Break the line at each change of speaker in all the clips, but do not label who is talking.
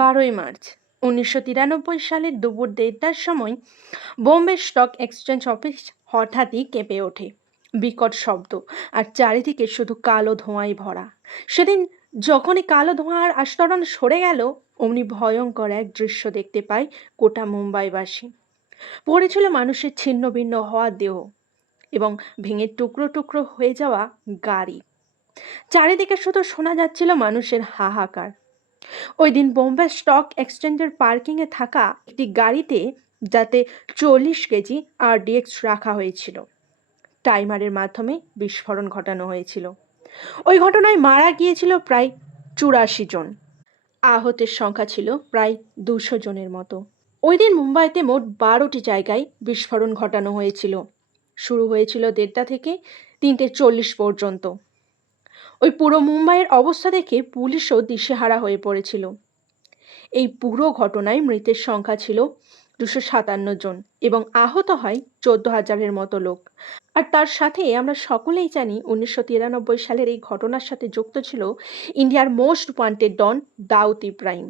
বারোই মার্চ, উনিশশো তিরানব্বই সালের দুপুর দেড়টার সময় বোম্বে স্টক এক্সচেঞ্জ অফিস হঠাৎই কেঁপে ওঠে। বিকট শব্দ আর চারিদিকে শুধু কালো ধোঁয়ায় ভরা। সেদিন যখনই কালো ধোঁয়ার আস্তরণ সরে গেল, অমনি ভয়ঙ্কর এক দৃশ্য দেখতে পায় গোটা মুম্বাইবাসী। পড়েছিল মানুষের ছিন্ন ভিন্ন হওয়া দেহ এবং ভেঙে টুকরো টুকরো হয়ে যাওয়া গাড়ি। চারিদিকে শুধু শোনা যাচ্ছিল মানুষের হাহাকার। ওই দিন বোম্বে স্টক এক্সচেঞ্জের পার্কিংয়ে থাকা একটি গাড়িতে যাতে চল্লিশ কেজি আরডিএক্স রাখা হয়েছিল। টাইমারের মাধ্যমে বিস্ফোরণ ঘটানো হয়েছিল। ওই ঘটনায় মারা গিয়েছিল প্রায় চুরাশি জন। আহতের সংখ্যা ছিল প্রায় দুশো জনের মতো। ওই দিন মুম্বাইতে মোট বারোটি জায়গায় বিস্ফোরণ ঘটানো হয়েছিল। শুরু হয়েছিল দেড়টা থেকে তিনটে চল্লিশ পর্যন্ত। ওই পুরো মুম্বাইয়ের অবস্থা দেখে পুলিশও দিশেহারা হয়ে পড়েছিল। এই পুরো ঘটনায় মৃতের সংখ্যা ছিল দুশো সাতান্ন জন এবং আহত হয় চোদ্দ হাজারের মতো লোক। আর তার সাথে আমরা সকলেই জানি উনিশশো তিরানব্বই সালের এই ঘটনার সাথে যুক্ত ছিল ইন্ডিয়ার most wanted don Dawood Ibrahim.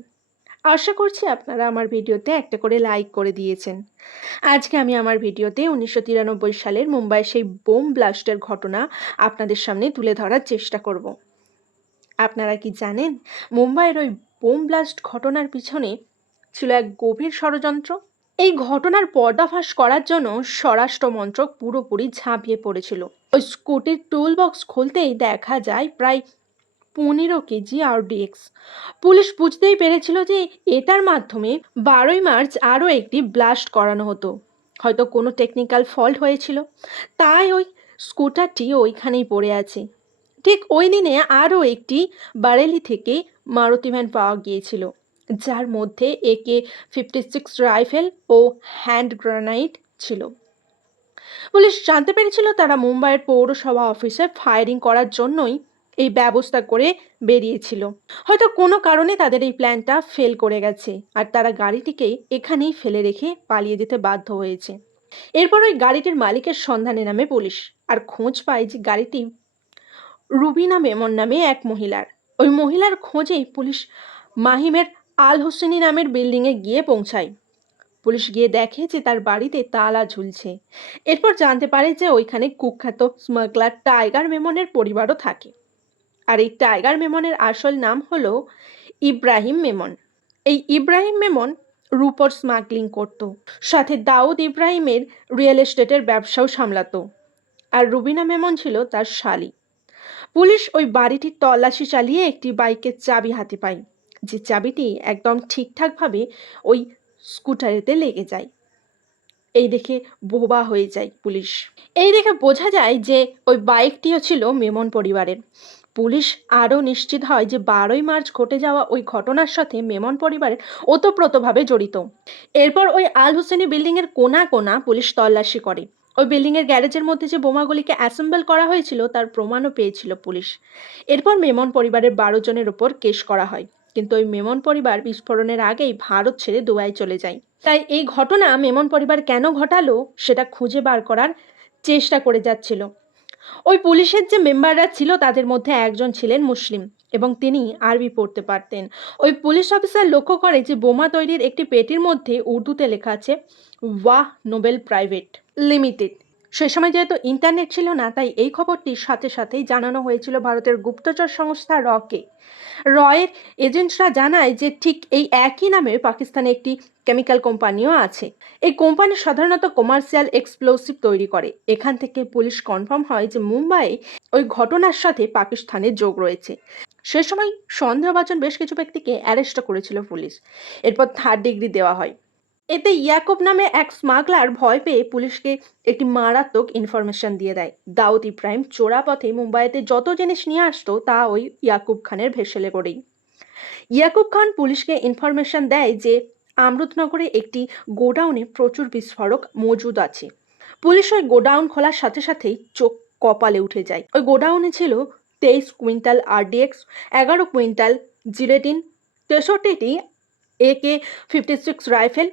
আশা করছি আপনারা আমার ভিডিওতে একটা করে লাইক করে দিয়েছেন। আজকে আমি আমার ভিডিওতে উনিশশো তিরানব্বই সালের মুম্বাইয়ের সেই বোম ব্লাস্টের ঘটনা আপনাদের সামনে তুলে ধরার চেষ্টা করব। আপনারা কি জানেন, মুম্বাইয়ের ওই বোম ব্লাস্ট ঘটনার পিছনে ছিল এক গভীর ষড়যন্ত্র? এই ঘটনার পর্দাফাশ করার জন্য স্বরাষ্ট্র মন্ত্রক পুরোপুরি ঝাঁপিয়ে পড়েছিল। ওই স্কুটির টুল বক্স খুলতেই দেখা যায়, প্রায় পনেরো কেজি আরডিএক্স পুলিশ বুঝতেই পেরেছিল যে এটার মাধ্যমে বারোই মার্চ আরও একটি ব্লাস্ট করানো হতো। হয়তো কোনো টেকনিক্যাল ফল্ট হয়েছিল। তাই ওই স্কুটারটি ওইখানেই পড়ে আছে। ঠিক ওই দিনে আরও একটি বারেলি থেকে মারুতি ভ্যান পাওয়া গিয়েছিল, যার মধ্যে একে ফিফটি সিক্স রাইফেল ও হ্যান্ড গ্রানাইট ছিল। পুলিশ জানতে পেরেছিল তারা মুম্বাইয়ের পৌরসভা অফিসে ফায়ারিং করার জন্যই এই ব্যবস্থা করে বেরিয়েছিল। হয়তো কোনো কারণে তাদের এই প্ল্যানটা ফেল করে গেছে আর তারা গাড়িটিকে এখানেই ফেলে রেখে পালিয়ে যেতে বাধ্য হয়েছে। এরপর ওই গাড়িটির মালিকের সন্ধানে নামে পুলিশ আর খোঁজ পায় যে গাড়িটি রুবিনা মেমন নামে এক মহিলার। ওই মহিলার খোঁজেই পুলিশ মাহিমের আল হোসেনি নামের বিল্ডিংয়ে গিয়ে পৌঁছায়। পুলিশ গিয়ে দেখে যে তার বাড়িতে তালা ঝুলছে। এরপর জানতে পারে যে ওইখানে কুখ্যাত স্মাগলার টাইগার মেমনের পরিবারও থাকে। আর এই টাইগার মেমনের আসল নাম হলো ইব্রাহিম মেমন। এই ইব্রাহিম মেমন রুপোর স্মাগলিং করত, সাথে দাউদ ইব্রাহিমের রিয়েল এস্টেটের ব্যবসাও সামলাতো। আর রুবিনা মেমন ছিল তার শালি। পুলিশ ওই বাড়িটির তল্লাশি চালিয়ে একটি বাইকের চাবি হাতে পায়, যে চাবিটি একদম ঠিকঠাকভাবে ওই স্কুটারেতে লেগে যায়। এই দেখে বোবা হয়ে যায় পুলিশ। এই দেখে বোঝা যায় যে ওই বাইকটিও ছিল মেমন পরিবারের। পুলিশ আরও নিশ্চিত হয় যে বারোই মার্চ ঘটে যাওয়া ওই ঘটনার সাথে মেমন পরিবারের ওতপ্রোতভাবে জড়িত। এরপর ওই আল হোসেনি বিল্ডিংয়ের কোনা কোনা পুলিশ তল্লাশি করে। ওই বিল্ডিংয়ের গ্যারেজের মধ্যে যে বোমাগুলিকে অ্যাসেম্বল করা হয়েছিল তার প্রমাণও পেয়েছিল পুলিশ। এরপর মেমন পরিবারের বারো জনের ওপর কেস করা হয়। কিন্তু ওই মেমন পরিবার বিস্ফোরণের আগেই ভারত ছেড়ে দুবাই চলে যায়। তাই এই ঘটনা মেমন পরিবার কেন ঘটালো, সেটা খুঁজে বার করার চেষ্টা করে যাচ্ছিল। ওই পুলিশের যে মেম্বাররা ছিল, তাদের মধ্যে একজন ছিলেন মুসলিম এবং তিনি আরবি পড়তে পারতেন। ওই পুলিশ অফিসার লক্ষ্য করে যে বোমা তৈরির একটি পেটির মধ্যে উর্দুতে লেখা আছে, ওয়াহ নোবেল প্রাইভেট লিমিটেড। সে সময় যেহেতু ইন্টারনেট ছিল না, তাই এই খবরটির সাথে সাথেই জানানো হয়েছিল ভারতের গুপ্তচর সংস্থা রকে। রয়ের এজেন্টরা জানায় যে ঠিক এই একই নামে পাকিস্তানে একটি কেমিক্যাল কোম্পানিও আছে। এই কোম্পানি সাধারণত কমার্শিয়াল এক্সপ্লোসিভ তৈরি করে। এখান থেকে পুলিশ কনফার্ম হয় যে মুম্বাইয়ে ওই ঘটনার সাথে পাকিস্তানের যোগ রয়েছে। সে সময় সন্দেহভাজন বেশ কিছু ব্যক্তিকে অ্যারেস্ট করেছিল পুলিশ। এরপর থার্ড ডিগ্রি দেওয়া হয়। এতে ইয়াকুব নামে এক স্মাগলার ভয় পেয়ে পুলিশকে একটি মারাত্মক ইনফরমেশন দিয়ে দেয়। দাউদ ইব্রাহিম চোরা পথে মুম্বাইতে যত জিনিস নিয়ে আসতো, তা ওই ইয়াকুব খানের ভেসেলে করেই ইয়াকুব খান পুলিশকে ইনফরমেশন দেয় যে আমরুতনগরে একটি গোডাউনে প্রচুর বিস্ফোরক মজুদ আছে। পুলিশ ওই গোডাউন খোলার সাথে সাথেই চোখ কপালে উঠে যায়। ওই গোডাউনে ছিল তেইশ কুইন্টাল আরডিএক্স, এগারো কুইন্টাল জিলেটিন, তেষট্টিটি একে ফিফটি সিক্স রাইফেল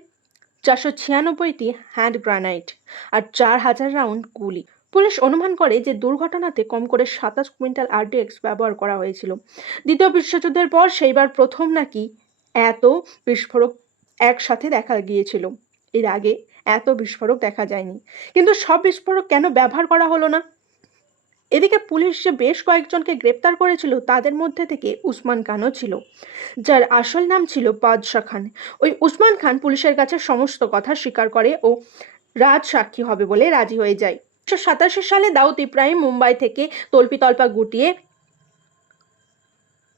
চারশো ছিয়ানব্বইটি হ্যান্ড গ্রানাইট আর চার হাজার রাউন্ড গুলি। পুলিশ অনুমান করে যে দুর্ঘটনাতে কম করে সাতাশ কুইন্টাল আরডিএক্স ব্যবহার করা হয়েছিল। দ্বিতীয় বিশ্বযুদ্ধের পর সেইবার প্রথম নাকি এত বিস্ফোরক একসাথে দেখা গিয়েছিল। এর আগে এত বিস্ফোরক দেখা যায়নি। কিন্তু সব বিস্ফোরক কেন ব্যবহার করা হলো না? এদিকে পুলিশ যে বেশ কয়েকজনকে গ্রেপ্তার করেছিল, তাদের মধ্যে থেকে উসমান খানও ছিল, যার আসল নাম ছিল বাদশা খান। ওই উসমান খান পুলিশের কাছে সমস্ত কথা স্বীকার করে ও রাজ সাক্ষী হবে বলে রাজি হয়ে যায়। উনিশশো সাতাশি সালে দাউদ ইব্রাহিম মুম্বাই থেকে তল্পিতল্পা গুটিয়ে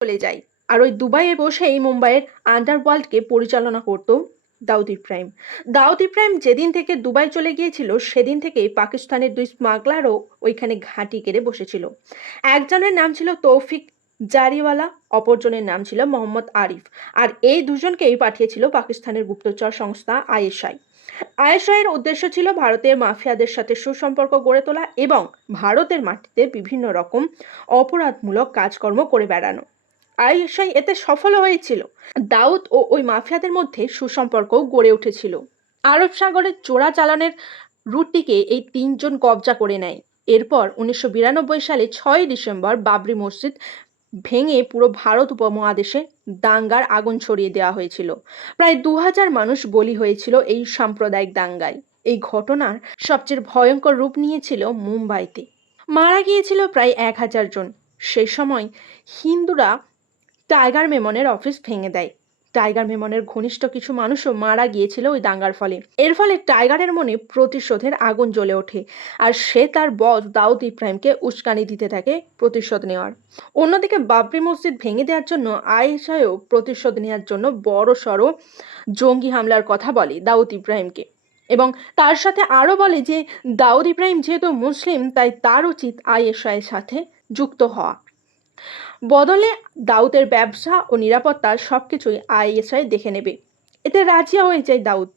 চলে যায়। আর ওই দুবাইয়ে বসেই মুম্বাইয়ের আন্ডারওয়ার্ল্ডকে পরিচালনা করত দাউদ ইব্রাহিম। দাউদ ইব্রাহিম যেদিন থেকে দুবাই চলে গিয়েছিল, সেদিন থেকেই পাকিস্তানের দুই স্মাগলারও ওইখানে ঘাঁটি কেড়ে বসেছিল। একজনের নাম ছিল তৌফিক জারিওয়ালা, অপরজনের নাম ছিল মোহাম্মদ আরিফ। আর এই দুজনকেই পাঠিয়েছিল পাকিস্তানের গুপ্তচর সংস্থা আইএসআই। আইএসআইয়ের উদ্দেশ্য ছিল ভারতের মাফিয়াদের সাথে সুসম্পর্ক গড়ে তোলা এবং ভারতের মাটিতে বিভিন্ন রকম অপরাধমূলক কাজকর্ম করে বেড়ানো। আইএসআই এতে সফল হয়েছিল। দাউদ ও ওই মাফিয়াদের মধ্যে সুসম্পর্ক গড়ে উঠেছিল। আরব সাগরের চোরা চালানের রুটটিকে এই তিনজন কবজা করে নেয়। এরপর উনিশশো বিরানব্বই সালে ছয় ডিসেম্বর বাবরি মসজিদ ভেঙে পুরো ভারত উপমহাদেশে দাঙ্গার আগুন ছড়িয়ে দেওয়া হয়েছিল। প্রায় দু হাজার মানুষ বলি হয়েছিল এই সাম্প্রদায়িক দাঙ্গায়। এই ঘটনার সবচেয়ে ভয়ঙ্কর রূপ নিয়েছিল মুম্বাইতে। মারা গিয়েছিল প্রায় এক হাজার জন। সেই সময় হিন্দুরা টাইগার মেমনের অফিস ভেঙে দেয়। টাইগার মেমনের ঘনিষ্ঠ কিছু মানুষও মারা গিয়েছিল ওই দাঙ্গার ফলে। এর ফলে টাইগারের মনে প্রতিশোধের আগুন জ্বলে ওঠে আর সে তার বস দাউদ ইব্রাহিমকে উস্কানি দিতে থাকে প্রতিশোধ নেওয়ার। অন্যদিকে বাবরি মসজিদ ভেঙে দেওয়ার জন্য আয়েশায়ও প্রতিশোধ নেওয়ার জন্য বড় সড়ো জঙ্গি হামলার কথা বলে দাউদ ইব্রাহিমকে। এবং তার সাথে আরও বলে যে, দাউদ ইব্রাহিম যেহেতু মুসলিম, তাই তার উচিত আইএসআইয়ের সাথে যুক্ত হওয়া। বদলে দাউদের ব্যবসা ও নিরাপত্তা সব কিছুই আইএসআই দেখে নেবে। এতে রাজি হয়ে যায় দাউদ।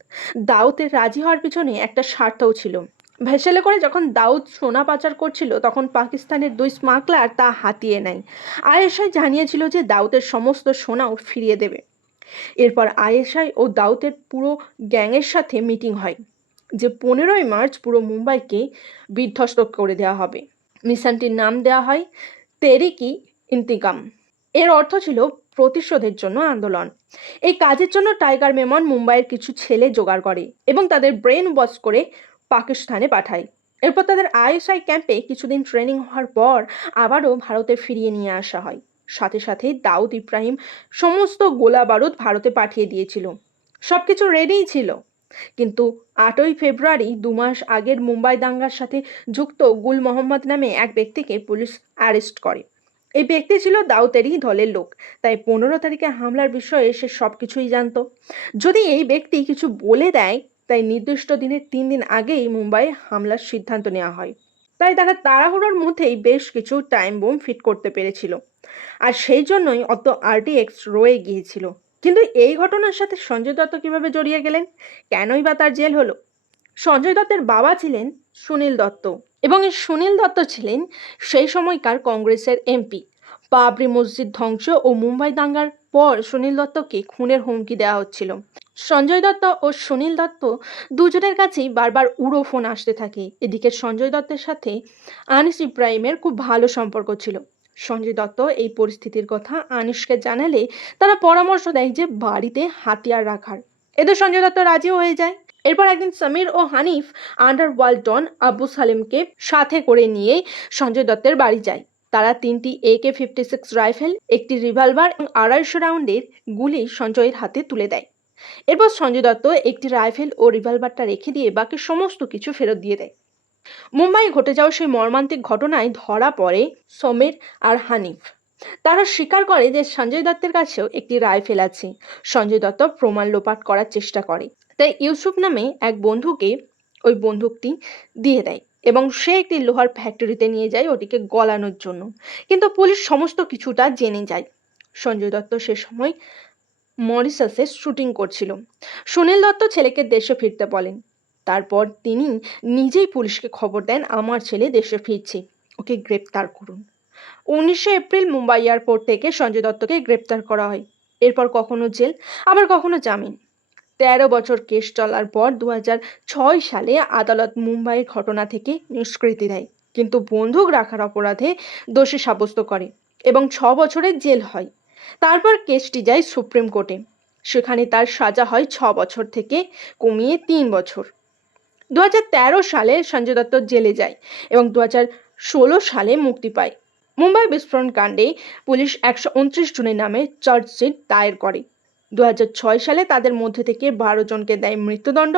দাউদের রাজি হওয়ার পিছনে একটা স্বার্থও ছিল। ভেসেলে করে যখন দাউদ সোনা পাচার করছিল, তখন পাকিস্তানের দুই স্মাগলার তা হাতিয়ে নেয়। আয়েশাই জানিয়েছিল যে দাউদের সমস্ত সোনাও ফিরিয়ে দেবে। এরপর আয়েশাই ও দাউদের পুরো গ্যাংয়ের সাথে মিটিং হয়, যে পনেরোই মার্চ পুরো মুম্বাইকে বিধ্বস্ত করে দেওয়া হবে। মিশনটির নাম দেওয়া হয় তেরিকি ইন্তিকাম। এর অর্থ ছিল প্রতিশোধের জন্য আন্দোলন। এই কাজের জন্য টাইগার মেমন মুম্বাইয়ের কিছু ছেলে জোগাড় করে এবং তাদের ব্রেন ওয়াশ করে পাকিস্তানে পাঠায়। এরপর তাদের আইএসআই ক্যাম্পে কিছুদিন ট্রেনিং হওয়ার পর আবারও ভারতে ফিরিয়ে নিয়ে আসা হয়। সাথে সাথে দাউদ ইব্রাহিম সমস্ত গোলা বারুদ ভারতে পাঠিয়ে দিয়েছিল। সব কিছু রেডিই ছিল। কিন্তু আটই ফেব্রুয়ারি, দু মাস আগের মুম্বাই দাঙ্গার সাথে যুক্ত গুল মোহাম্মদ নামে এক ব্যক্তিকে পুলিশ অ্যারেস্ট করে। এই ব্যক্তি ছিল দাউতেরই দলের লোক, তাই পনেরো তারিখে হামলার বিষয়ে সে সব কিছুই জানতো। যদি এই ব্যক্তি কিছু বলে দেয়, তাই নির্দিষ্ট দিনের তিন দিন আগেই মুম্বাই হামলার সিদ্ধান্ত নেওয়া হয়। তাই তারা তাড়াহুড়োর মধ্যেই বেশ কিছু টাইম বোম ফিট করতে পেরেছিল। আর সেই জন্যই অত আরটিএক্স রয়ে গিয়েছিল। কিন্তু এই ঘটনার সাথে সঞ্জয় দত্ত কীভাবে জড়িয়ে গেলেন? কেনই বা তার জেল হলো? সঞ্জয় দত্তের বাবা ছিলেন সুনীল দত্ত এবং এই সুনীল দত্ত ছিলেন সেই সময়কার কংগ্রেসের এমপি। বাবরি মসজিদ ধ্বংস ও মুম্বাই দাঙ্গার পর সুনীল দত্তকে খুনের হুমকি দেওয়া হচ্ছিল। সঞ্জয় দত্ত ও সুনীল দত্ত দুজনের কাছেই বারবার উড়ো ফোন আসতে থাকে। এদিকে সঞ্জয় দত্তের সাথে আনিস ইব্রাহিমের খুব ভালো সম্পর্ক ছিল। সঞ্জয় দত্ত এই পরিস্থিতির কথা আনিসকে জানালে তারা পরামর্শ দেয় যে বাড়িতে হাতিয়ার রাখার। এতে সঞ্জয় দত্ত রাজিও হয়ে যায়। এরপর একদিন সমীর ও হানিফ আন্ডারওয়ার্ল্ড ডন আবু সালেমকে সাথে করে নিয়ে সঞ্জয় দত্তের বাড়ি যায়। তারা তিনটি একে ফিফটি সিক্স রাইফেল, একটি রিভলভার এবং আড়াইশো রাউন্ডের গুলি সঞ্জয়ের হাতে তুলে দেয়। এরপর সঞ্জয় দত্ত একটি রাইফেল ও রিভলভারটা রেখে দিয়ে বাকি সমস্ত কিছু ফেরত দিয়ে দেয়। মুম্বাই ঘটে যাওয়া সেই মর্মান্তিক ঘটনায় ধরা পড়ে সমীর আর হানিফ। তারা স্বীকার করে যে সঞ্জয় দত্তের কাছেও একটি রাইফেল আছে সঞ্জয় দত্ত প্রমাণ লোপাট করার চেষ্টা করে। তাই ইউসুফ নামে এক বন্ধুকে ওই বন্দুকটি দিয়ে দেয় এবং সে একটি লোহার ফ্যাক্টরিতে নিয়ে যায় ওটিকে গলানোর জন্য। কিন্তু পুলিশ সমস্ত কিছুটা জেনে যায়। সঞ্জয় দত্ত সে সময় মরিসাসে শুটিং করছিল। সুনীল দত্ত ছেলেকে দেশে ফিরতে বলেন। তারপর তিনি নিজেই পুলিশকে খবর দেন, আমার ছেলে দেশে ফিরছে। ওকে গ্রেপ্তার করুন। উনিশে এপ্রিল মুম্বাই এয়ারপোর্ট থেকে সঞ্জয় দত্তকে গ্রেপ্তার করা হয়। এরপর কখনো জেল, আবার কখনো জামিন। তেরো বছর কেস চলার পর দু ছয় সালে আদালত মুম্বাইয়ের ঘটনা থেকে নিষ্কৃতি দেয়, কিন্তু বন্দুক রাখার অপরাধে দোষী সাব্যস্ত করে এবং ছ বছরের জেল হয়। তারপর কেসটি যায় সুপ্রিম কোর্টে, সেখানে তার সাজা হয় ছ বছর থেকে কমিয়ে তিন বছর। দু সালে সঞ্জয় দত্ত জেলে যায় এবং দু সালে মুক্তি পায়। মুম্বাই বিস্ফোরণ কাণ্ডে পুলিশ একশো উনত্রিশ জনের নামে চার্জশিট দায়ের করে। দু সালে তাদের মধ্যে থেকে বারো জনকে দেয় মৃত্যুদণ্ড,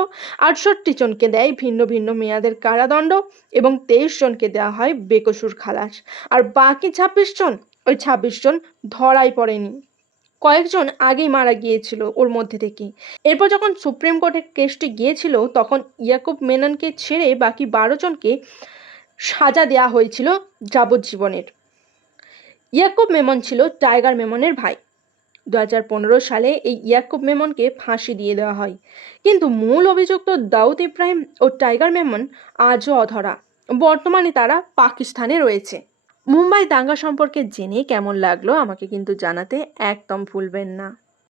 আটষট্টি জনকে দেয় ভিন্ন ভিন্ন মেয়াদের কারাদণ্ড এবং তেইশ জনকে দেওয়া হয় বেকসুর খালাস। আর বাকি ছাব্বিশ জন, ওই ছাব্বিশ জন ধরাই পড়েনি। কয়েকজন আগেই মারা গিয়েছিল ওর মধ্যে থেকে। এরপর যখন সুপ্রিম কোর্টে কেসটি গিয়েছিল, তখন ইয়াকুব মেননকে ছেড়ে বাকি বারো জনকে সাজা দেওয়া হয়েছিল যাবজ্জীবনের। ইয়াকুব মেমন ছিল টাইগার মেমনের ভাই। দু পনেরো সালে এই ইয়াকুব মেমনকে ফাঁসি দিয়ে দেওয়া হয়। কিন্তু মূল অভিযুক্ত দাউদ ইব্রাহিম ও টাইগার মেমন আজও অধরা। বর্তমানে তারা পাকিস্তানে রয়েছে। মুম্বাই দাঙ্গা সম্পর্কে জেনে কেমন লাগল আমাকে কিন্তু জানাতে একদম ভুলবেন না।